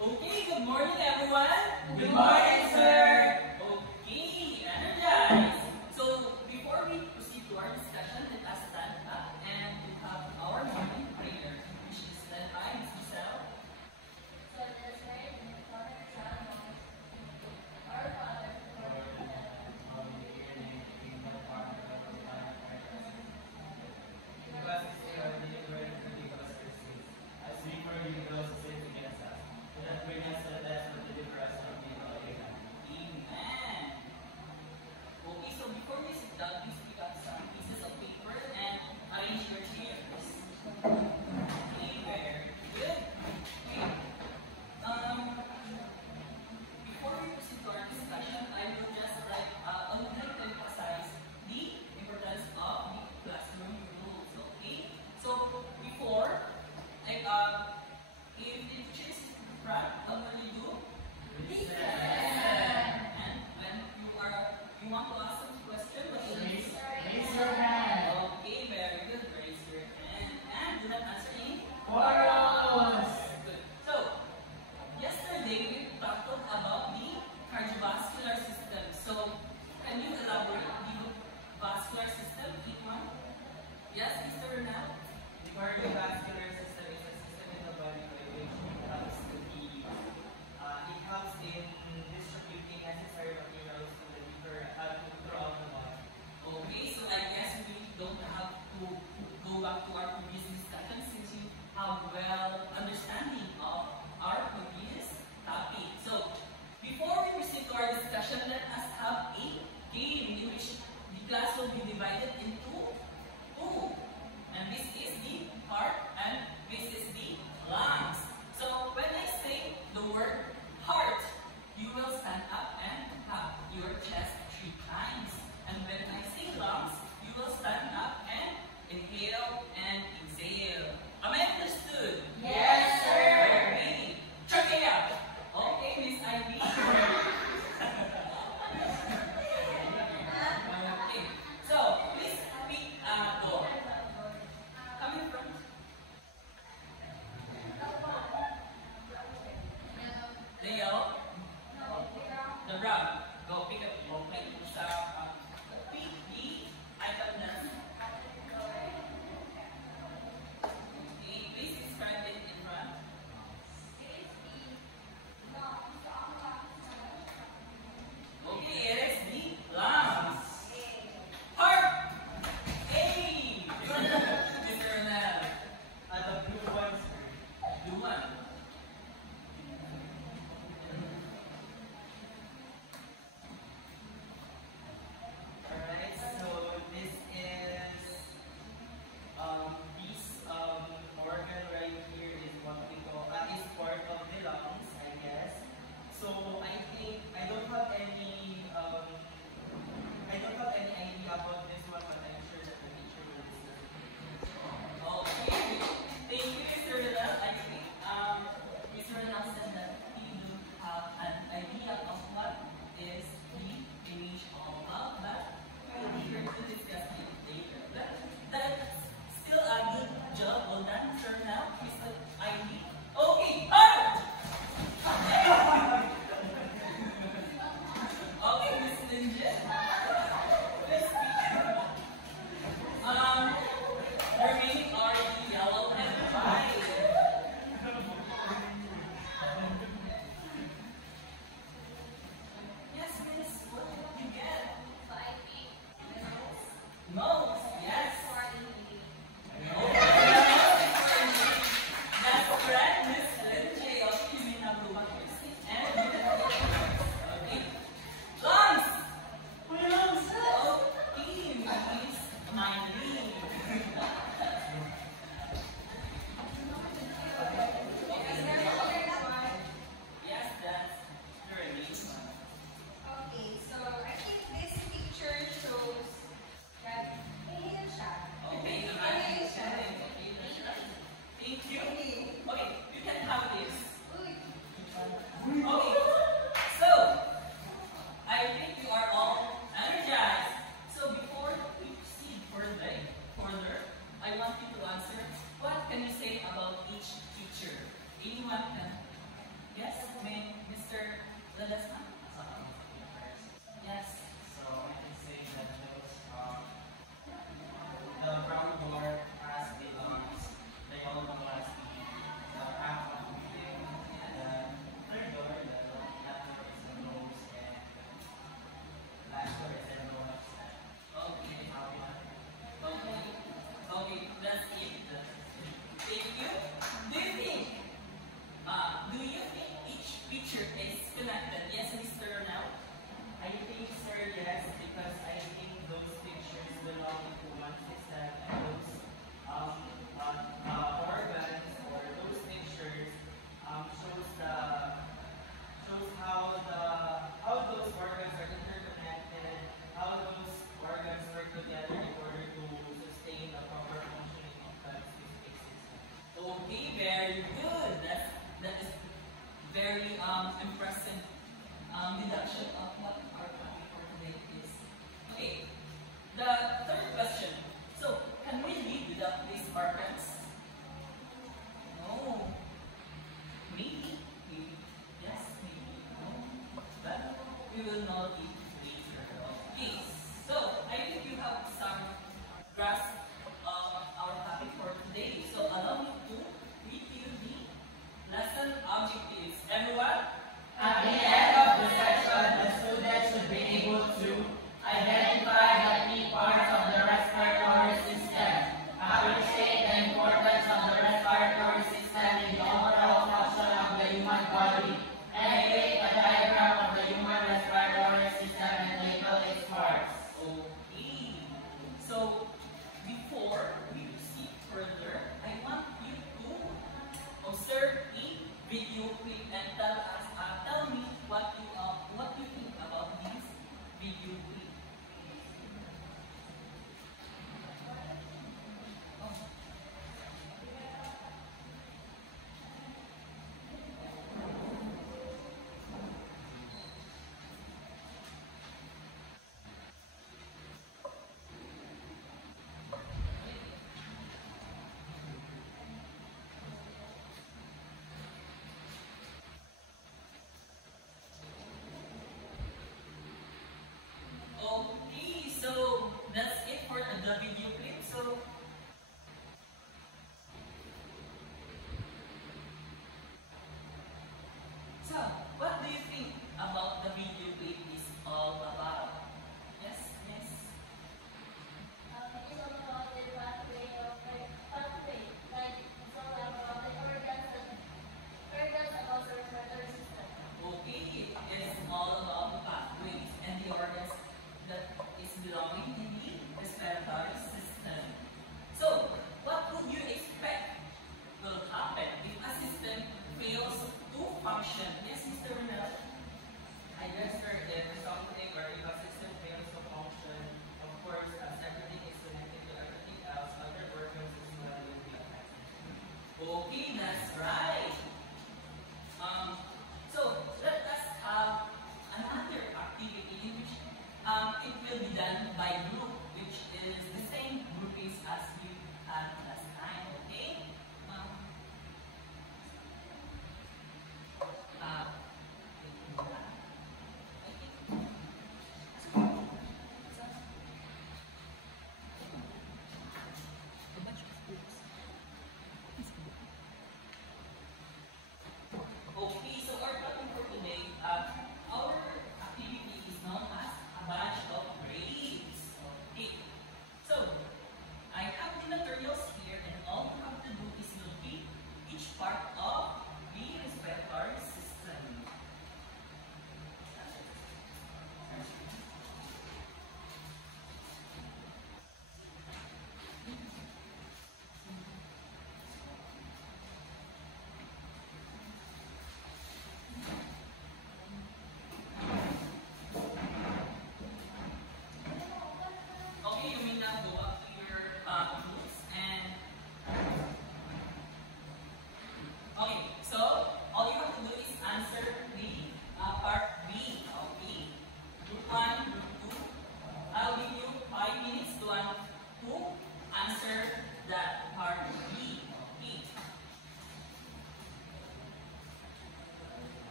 Okay, good morning everyone. Good morning, sir. Okay, energized. So before we proceed to our discussion, let us stand up and we have our morning prayer, which is led by Ms. Giselle. So let us pray in the Father, Son, and Holy Spirit. Our Father, who art in heaven, hallowed be your name. Your kingdom come, your will be done on earth as it is in heaven. Give us this day our daily bread, and forgive us our sins, as we forgive those who sin against us. Do not bring us to death, but deliver us from evil. Amen. Amen. Okay, so before we sit down, please pick up some pieces of paper and arrange your chairs. Okay, very good. Okay. Before we proceed to our discussion, I would like to emphasize the importance of the classroom rules. Okay. So before, if the teacher is in front, what will you do? Listen. And when you want to ask some question, what will you do? Raise your hand. Okay, very good. Raise your hand and do not answer any Quarrels. Good. So, yesterday we talked about the cardiovascular system. So, can you elaborate the vascular system, Ikman? Yes, Mr. Ronald? The cardiovascular system is a system in the body by which it helps in distributing necessary materials to the liver throughout the body. Okay, so I guess we don't have to go back to our previous discussion since you have well understanding of our previous topic. So, before we proceed to our discussion, let us have a game in which the class will be divided into two. And this is the heart and this is the lungs. So, when I say the word heart, you will stand up and tap your chest 3 times. And when I say lungs, you will stand up and inhale and exhale. Am I understood? Yes, sir. Okay. Check it out. Okay, Miss Ivy. Okay. So, please pick a door. Come in front. The yellow? The brown. Go pick up. Okay. So, pick the iPad na. Okay. Please describe it in front. Okay. It is the lungs. Heart. Hey. Mr. Ronald. The blue one, sir. Do one. Alright, so this is this organ right here is what we call is part of the lungs, I guess. So I think I don't have any idea about this one, but I'm sure that the teacher will discuss it. Okay. Thank you, Mr. Ronald. I think Mr. Ronald said that he do have an idea of what is the image all about, but we will be here to discuss it later. That's still a good job. Well done, Mr. Ronald. Mr. Ivy. Okay, heart! Okay, Miss Linda. Please speak. The remaining are the yellow and the white. Yes, miss. What did you get? Nose. Yes. That's correct, Miss Lindsay. Okay, you may have the one person. And you can have the okay. Lungs. Lungs! Okay, Miss Miley. Yes, that's the remaining one. Okay, so I think this picture shows that inhale siya. Okay, Inhale siya. thank you. Okay, you can have this. Uy. Okay, so I think you are all energized. So before we proceed further, I want you to answer what can you say about each teacher? Anyone can? Yes? may Mr. Ledesma? Yes. So I can say that those the brown door has the lungs, the yellow door has the half of the breathing, and the third door, that door is the nose, and last door is the nose. Okay. Okay. Okay, that's it. Thank you. Do you think each picture is connected? Yes, Mr. Ronald? I think, sir, yes, because I think those pictures belong to one system, and those organs or those pictures shows how those organs are interconnected, how those organs work together in order to sustain a proper functioning of the space system. Okay, very good. That is very impressive deduction of what our topic for today is. Okay, the third question. So, can we live without these organs? No. Maybe. Maybe. Yes, maybe. No. But we will know it later. Okay, so I think you have some grasp of our topic for today. So, allow me to read you the lesson objectives. Everyone? At the end of the session, the students should be able to identify the key parts of the respiratory system, appreciate the importance of the respiratory system in the overall function of the human body, and create a diagram of the human respiratory system and label its parts. Okay. So, before we proceed further, I want you to observe a video clip and tell me what you think about this video clip. Oh. Okay, so that's it for the video clip. So what do you think about the video clip is all about? Yes, yes. It is all about the pathway, like it's all about the organs about the respiratory system. Okay, it is all about the pathways and the organs that is belonging in the respiratory system. So, what would you expect will happen if a system fails to function? Yes, Mr. Ronald? I guess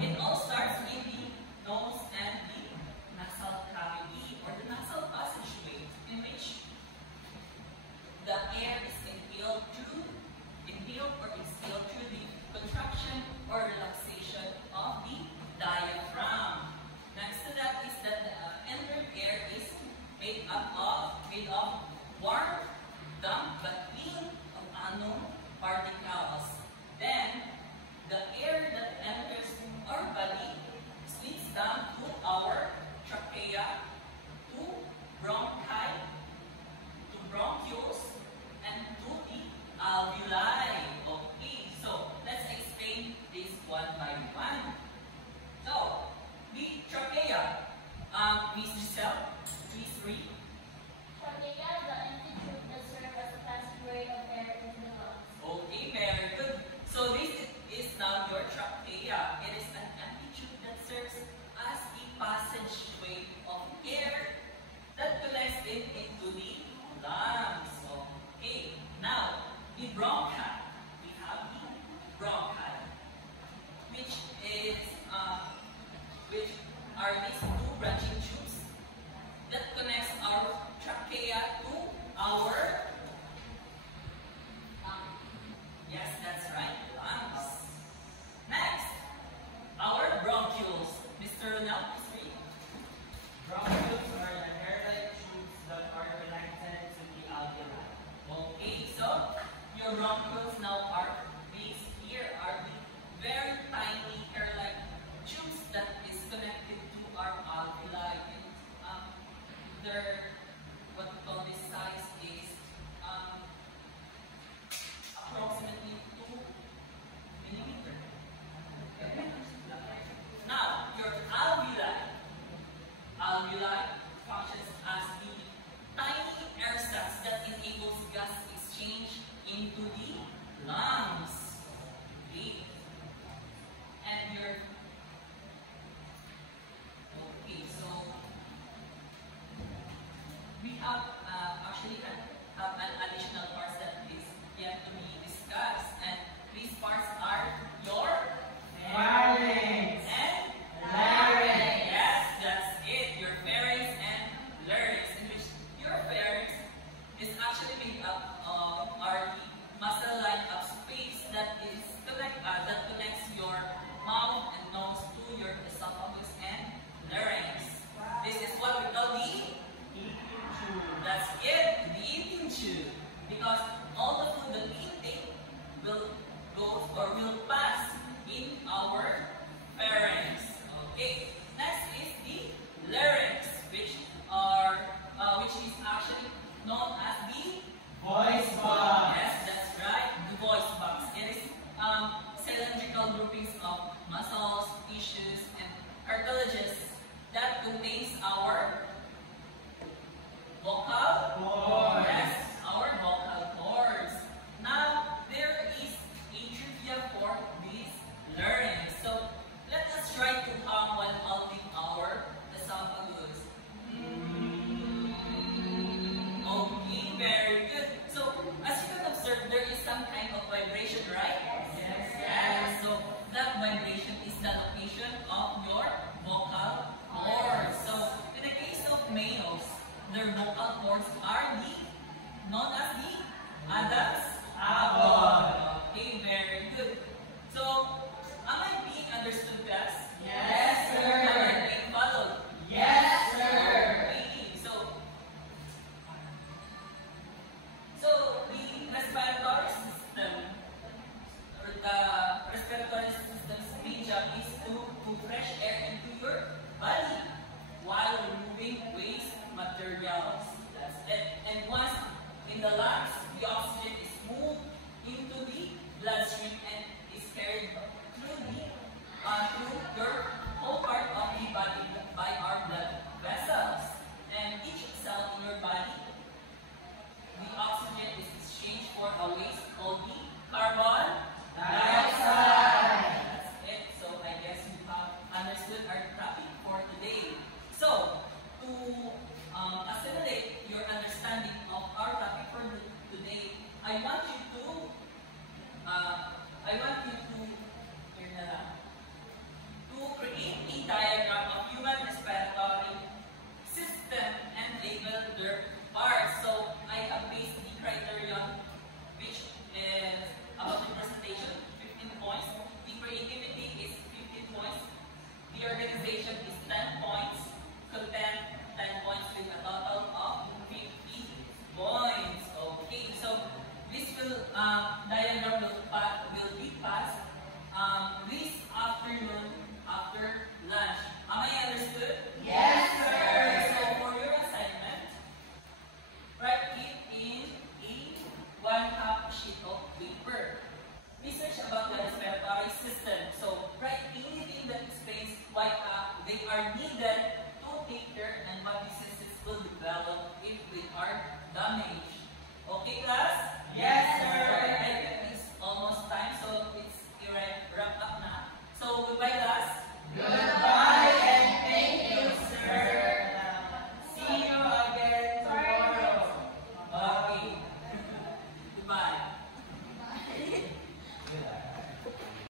It all starts in the nose and the nasal cavity or the nasal passageway in which the air is inhaled or exhaled through the contraction or relaxation of the diaphragm. Next to that is that the entered air is made of warm, damp, but clean of unknown particles. Then, the air that enters our body slips down to our trachea, to bronchi, to bronchioles, and to the alveoli. Okay, so let's explain this one by one. So, the trachea, Miss Giselle, please read. Trachea is the empty tube that serves as a passageway of air in the lungs. Okay, very good. So this is now your trachea. It is an empty tube that serves as a passageway of air that connects it into the lungs. Okay, now the bronchi. We have the bronchi, which are these two branching tubes that connects our trachea to our yes, that's right, lungs. Next, our bronchioles. Mr. Ronald, please read. Bronchioles are the hair-like tubes that are connected to the alveoli. Okay, so your bronchioles now are these here are the very tiny hair-like tubes that is connected to our alveoli. And their what we call this size is approximately 2 millimeter. Now, your alveoli functions as the tiny air sacs that enables gas exchange into the lungs. Okay. And your okay, so we have actually have an additional parts that is yet to be discussed, and these parts are your Pharynx and Larynx. yes, that's it. Your pharynx and larynx, in which your pharynx is actually made up of are the muscle line of space that connects your mouth and nose to your esophagus and larynx. This is what we call the Eating tube. that's it, the eating tube. Because all the food that we intake will go or will pass in our pharynx. Okay. Next is the larynx, which is actually known as the Voice box. yes, that's right, the voice box. It is cylindrical groupings of muscles, tissues, and cartilages that contains our vocal Cords. yes, our vocal cords. Now, there is a trivia for this learning. So, let us try to hum while holding our esophagus. Okay, very good. So, as you can observe, there is some kind of vibration, right? Yes. So, that vibration is the location of your vocal cords. So, in the case of males, their vocal cords are known as the Adam's apple. Okay, very good. So, am I being understood, class? Yes, sir. Am I being followed? Yes, sir. Okay, so the respiratory system, or the respiratory system's main job is to put fresh air into your body while removing waste materials. That's it. And once in the lungs, the oxygen is moved into the bloodstream and is carried